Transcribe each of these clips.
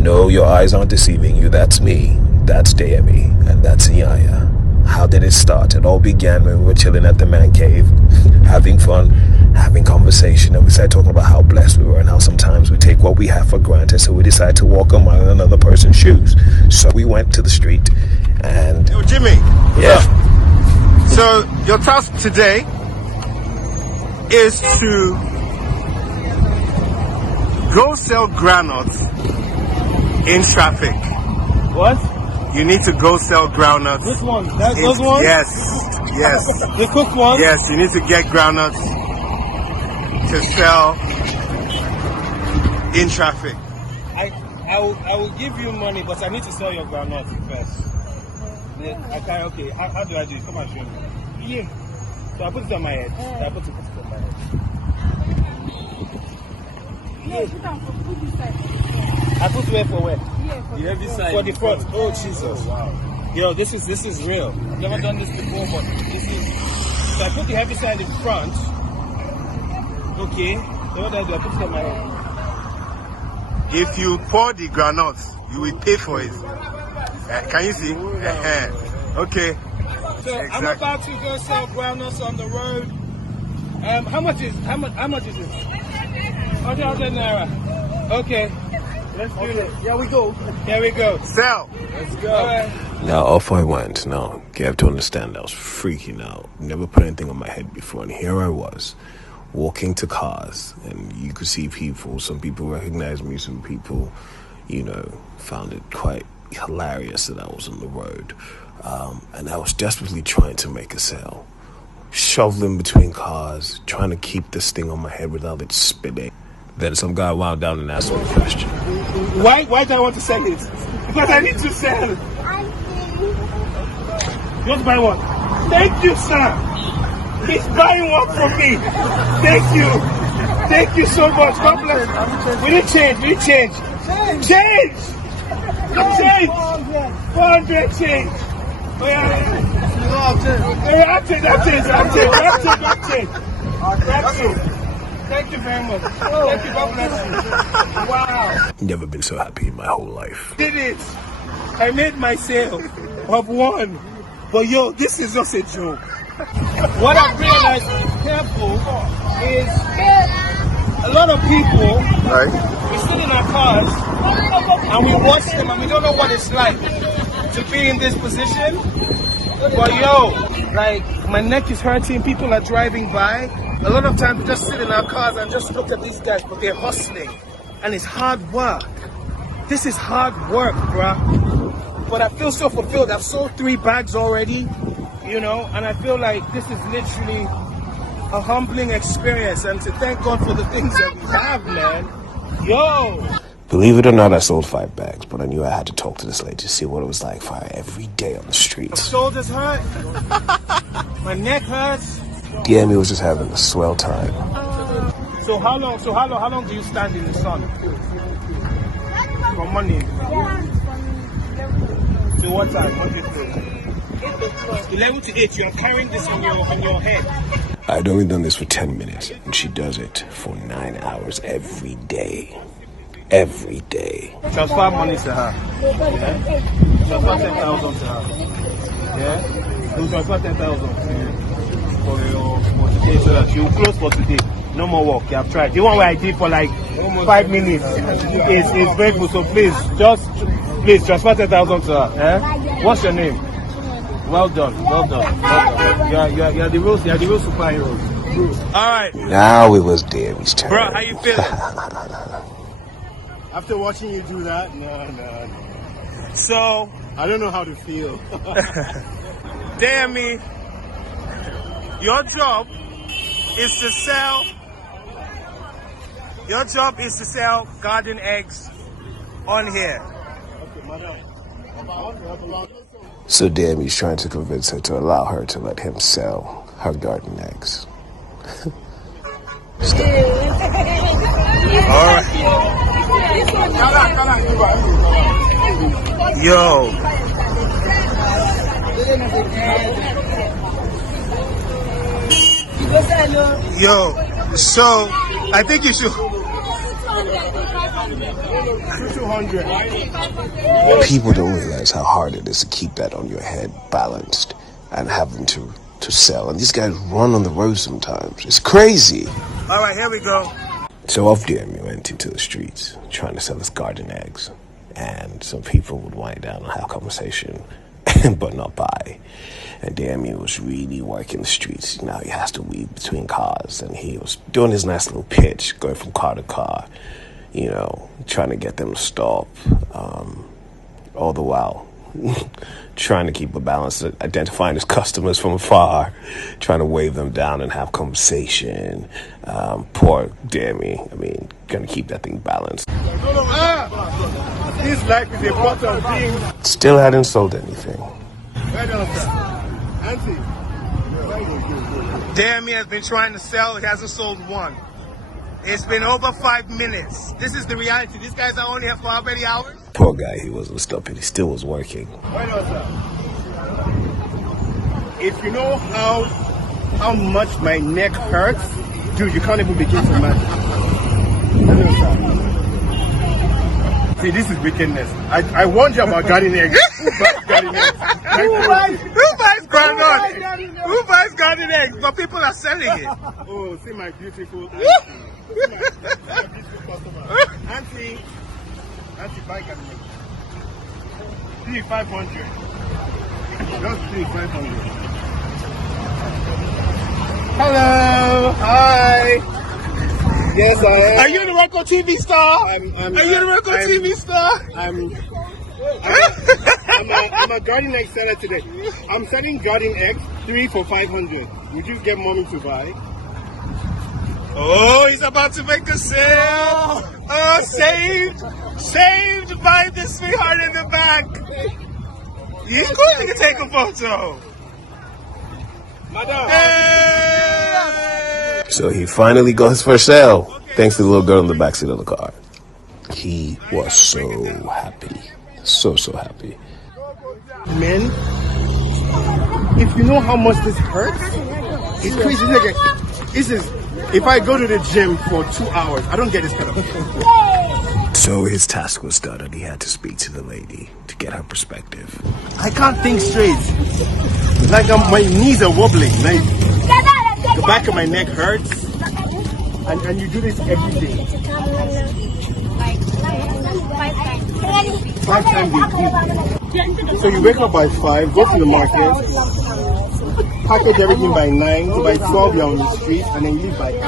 No, your eyes aren't deceiving you. That's me. That's Demi. And that's Iaya. How did it start? It all began when we were chilling at the man cave, having fun, having conversation, and we started talking about how blessed we were and how sometimes we take what we have for granted, so we decided to walk a mile in another person's shoes. So we went to the street and... Yo, Jimmy. Yeah. So, your task today is to go sell granuts in traffic. What? You need to go sell groundnuts. Which one? Those ones? Yes. The cooked ones? Yes, you need to get groundnuts to sell in traffic. I will give you money, but I need to sell your groundnuts first. Okay, how do I do it? Come on, show me. Yeah. So I put it on my head. I put it on my head. Yeah, put on for this side. I put where for where? Yeah, for the side. For the front. Oh Jesus! Oh, wow. Yo, this is real. I've never done this before, but this is. So I put the heavy side in front. Okay. So what do I do? I put it on my head. If you pour the granuts, you will pay for it. Can you see? Okay. So exactly. I'm about to go sell groundnuts on the road. How much is it? 100 naira. Okay. Let's do it. Here we go. Here we go. Sell. Let's go. All right. Now off I went. Now you have to understand, I was freaking out. Never put anything on my head before, and here I was, walking to cars, and you could see people. Some people recognized me. Some people, found it quite hilarious that I was on the road, and I was desperately trying to make a sale, shoveling between cars, trying to keep this thing on my head without it spilling. Then some guy wound down and asked me a question. Why do I want to sell it? Because I need to sell. You want to buy one? Thank you, sir. He's buying one from me. Thank you. Thank you so much. God bless. We need change. Change. 400 change. Oh, yeah. I'll change. Thank you very much. Thank you. God bless you. Wow. Never been so happy in my whole life. Did it. I made my sale of one. But yo, this is just a joke. What I've realized, careful, is a lot of people, we sit in our cars and we watch them and we don't know what it's like to be in this position. But yo, like, my neck is hurting, people are driving by. A lot of times we just sit in our cars and just look at these guys, but they're hustling. And it's hard work. This is hard work, bruh. But I feel so fulfilled. I've sold 3 bags already, and I feel like this is literally a humbling experience. And to thank God for the things that we have, man. Yo! Believe it or not, I sold 5 bags, but I knew I had to talk to this lady to see what it was like for her every day on the streets. My shoulders hurt. My neck hurts. Demi was just having a swell time. So how long do you stand in the sun? From morning. So what time? What is it? 11 to 8. You're carrying this on your head. I'd only done this for 10 minutes, and she does it for 9 hours every day. Every day. Transfer money to her. Yeah? Transfer 10,000 to her. Yeah? You transfer 10,000 for today, so that you will close for today. No more work. You have tried. The one where I did for like 5 minutes is very good. So please transfer 10,000 to her. Eh? What's your name? Well done. You're the real superhero. All right. Now it was Demi's turn. Bro, how you feeling? After watching you do that, no. So I don't know how to feel. Demi, your job is to sell. Your job is to sell garden eggs on here. So Demi's trying to convince her to allow her to let him sell her garden eggs. Alright. Yo. So I think you should. 200. People don't realize how hard it is to keep that on your head balanced and have them to sell. And these guys run on the road sometimes. It's crazy. All right, here we go. So off DMU went into the streets trying to sell his garden eggs. And some people would wind down and have a conversation, but not buy. And DMU was really working the streets. Now he has to weave between cars. And he was doing his nice little pitch, going from car to car, trying to get them to stop. All the while trying to keep a balance, identifying his customers from afar, trying to wave them down and have conversation. Poor Demi. Gonna keep that thing balanced. This life is a pot of beans. Still hadn't sold anything. Auntie. Demi has been trying to sell. He hasn't sold one. It's been over 5 minutes. This is the reality. These guys are only here for how many hours? Poor guy, he wasn't stopping. He still was working. Why not, sir? If you know how much my neck hurts, dude, you can't even begin to imagine. See, this is wickedness. I warned you about garden eggs. Who buys garden eggs? Who buys garden eggs? Who buys garden eggs? But people are selling it. Oh, see my beautiful auntie. See my beautiful customer. Auntie, buy garden eggs. 3,500. Just 3,500. Hello. Hi. Yes, I am. Are you the Record TV star? Are you the Record TV star? I'm a garden egg seller today. I'm selling garden eggs, 3 for 500. Would you get mommy to buy? Oh, he's about to make a sale. Oh, saved by the sweetheart in the back. You can take a photo. Madam. Hey! So he finally got his first sale, thanks to the little girl in the backseat of the car. He was so happy. So happy. Men, if you know how much this hurts, it's crazy. This is, if I go to the gym for 2 hours, I don't get this kind of pain. So his task was done and he had to speak to the lady to get her perspective. I can't think straight. Like my knees are wobbling. Like the back of my neck hurts. And you do this every day. 5 times a week. So you wake up by 5, go to the market, package everything by 9, so by 12 you're on the street, and then you leave by 8.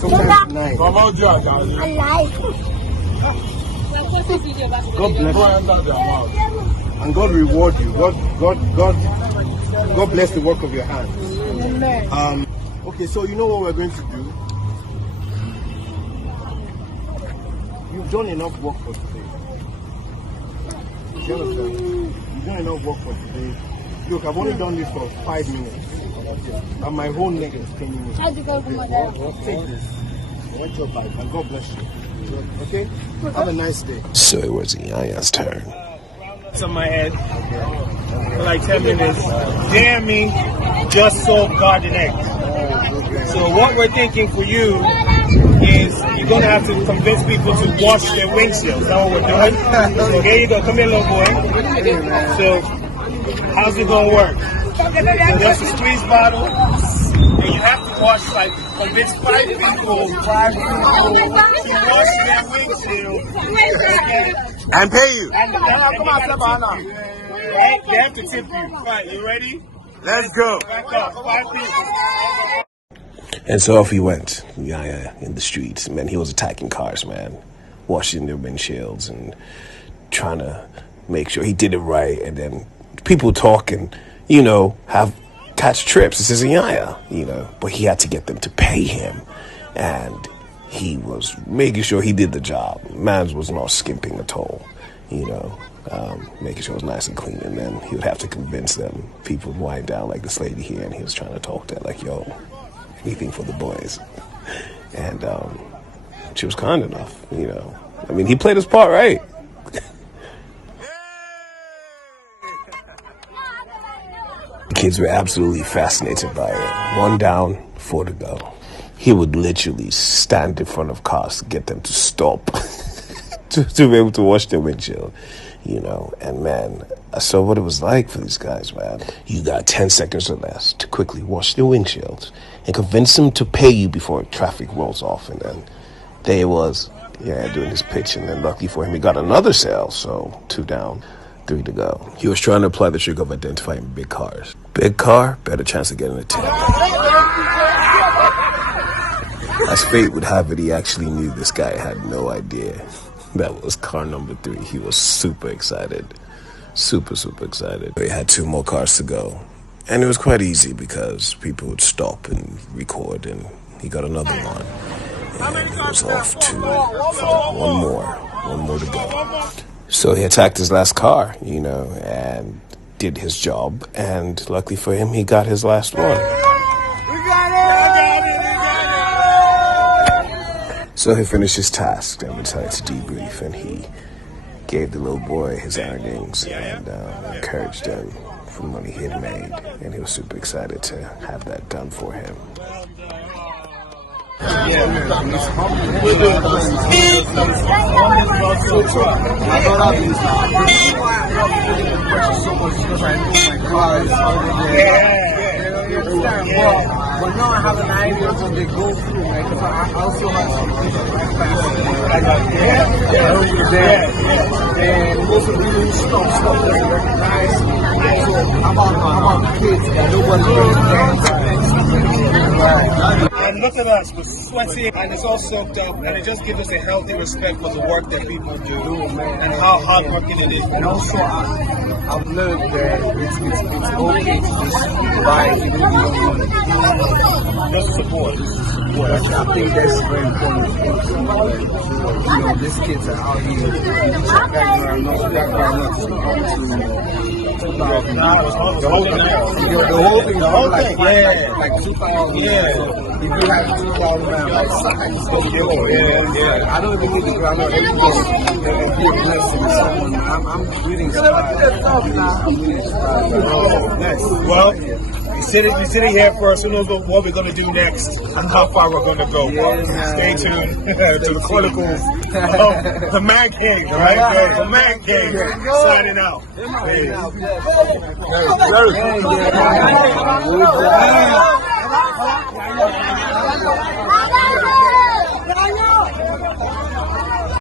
Sometimes 9. God bless you. And God reward you. God bless the work of your hands. Okay, so you know what we're going to do? You've done enough work for today. You understand? You've done enough work for today. Look, I've only done this for 5 minutes. And my whole neck is paining me. Take this. And God bless you. Okay? Have a nice day. So it was Iyaya's turn. It's on my head for like 10 minutes. Damn me, just sold garden eggs. So what we're thinking for you is you're going to have to convince people to wash their windshields. That's what we're doing. So here you go. Come here, little boy. So how's it going to work? So there's a squeeze bottle. And you have to wash, convince 5 people to wash their windshield. And pay you. And they have to tip you. Right, you ready? Let's go. Back up. 5 people. And so off he went, Iyaya, in the streets. Man, he was attacking cars, man. Washing their windshields and trying to make sure he did it right. And then people talk and, catch trips. This is Iyaya, But he had to get them to pay him. And he was making sure he did the job. Man was not skimping at all, making sure it was nice and clean. And then he would have to convince them. People would wind down like this lady here, and he was trying to talk to her like, yo, anything for the boys. And she was kind enough, he played his part right. The kids were absolutely fascinated by it. 1 down, 4 to go. he would literally stand in front of cars to get them to stop to be able to wash their windshield, you know. And man, I saw what it was like for these guys, man. You got 10 seconds or less to quickly wash their windshields and convince them to pay you before traffic rolls off. And then there he was, doing his pitch. And then luckily for him, he got another sale. So 2 down, 3 to go. He was trying to apply the trick of identifying big cars. Big car, better chance of getting a tip. As fate would have it, he actually knew this guy had no idea that was car number 3. He was super excited. Super excited. He had 2 more cars to go. And it was quite easy because people would stop and record, and he got another one. And he was off to one more to go. So he attacked his last car, and did his job. And luckily for him, he got his last one. So he finished his task and decided to debrief, and he gave the little boy his earnings and encouraged him for the money he had made, and he was super excited to have that done for him. But now I have an idea of what they go through, like, because I also have some people and most of them stuff doesn't recognize. So how about the kids that nobody's really And look at us, we're sweaty and it's all soaked up, and it just gives us a healthy respect for the work that people do and how hardworking it is. And also, I've learned that it's okay to just buy Just support. I think that's very important. These kids are out here. Background notes The whole thing. The whole thing. Like 2,000. Yeah. If you have 2,000 like size, it's going to be over. Yeah. I don't even need to ground and be a blessing. I'm really inspired. Well, you're sitting here first. Who knows what we're going to do next and how far we're going to go. Stay tuned to the Chronicles of the Man King, right? The Man King signing out. Hey.